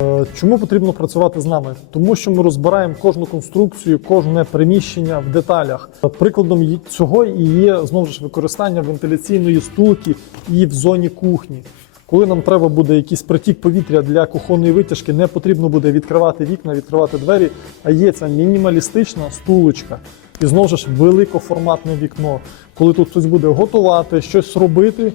Е, Чому потрібно працювати з нами? Тому що ми розбираємо кожну конструкцію, кожне приміщення в деталях. Прикладом цього і є знову ж використання вентиляційної стулки і в зоні кухні. Коли нам треба буде якийсь притік повітря для кухонної витяжки, не потрібно буде відкривати вікна, відкривати двері, а є ця мінімалістична стулочка. І знову ж великоформатне вікно. Коли тут хтось буде готувати, щось робити,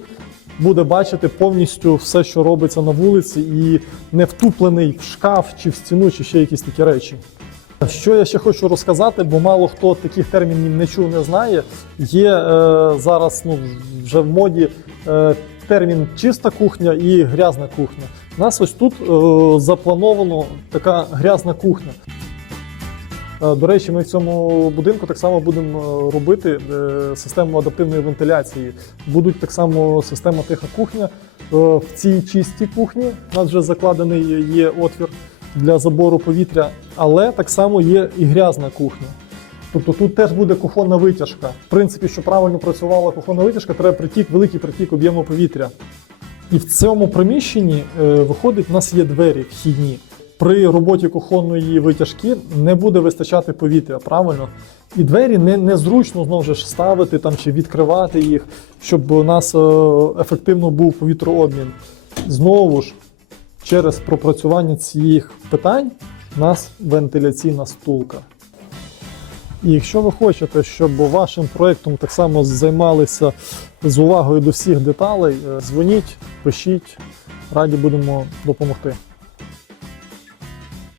буде бачити повністю все, що робиться на вулиці, і не втуплений в шкаф чи в стіну, чи ще якісь такі речі. Що я ще хочу розказати, бо мало хто таких термінів не чув, не знає. Є е, зараз ну, вже в моді е, термін чиста кухня і грязна кухня. У нас ось тут е, заплановано така грязна кухня. Е, До речі, ми в цьому будинку так само будемо е, робити е, систему адаптивної вентиляції. Будуть так само система тиха кухня. В цій чистій кухні у нас вже закладений є отвір для забору повітря, але так само є і грязна кухня. Тобто тут теж буде кухонна витяжка. В принципі, щоб правильно працювала кухонна витяжка, треба притік, великий притік об'єму повітря. І в цьому приміщенні виходить, у нас є двері вхідні. При роботі кухонної витяжки не буде вистачати повітря, правильно? І двері не, незручно знову ж ставити там чи відкривати їх, щоб у нас е, ефективно був повітрообмін. Знову ж, через пропрацювання цих питань у нас вентиляційна стулка. І якщо ви хочете, щоб вашим проєктом так само займалися з увагою до всіх деталей, е, дзвоніть, пишіть, раді будемо допомогти.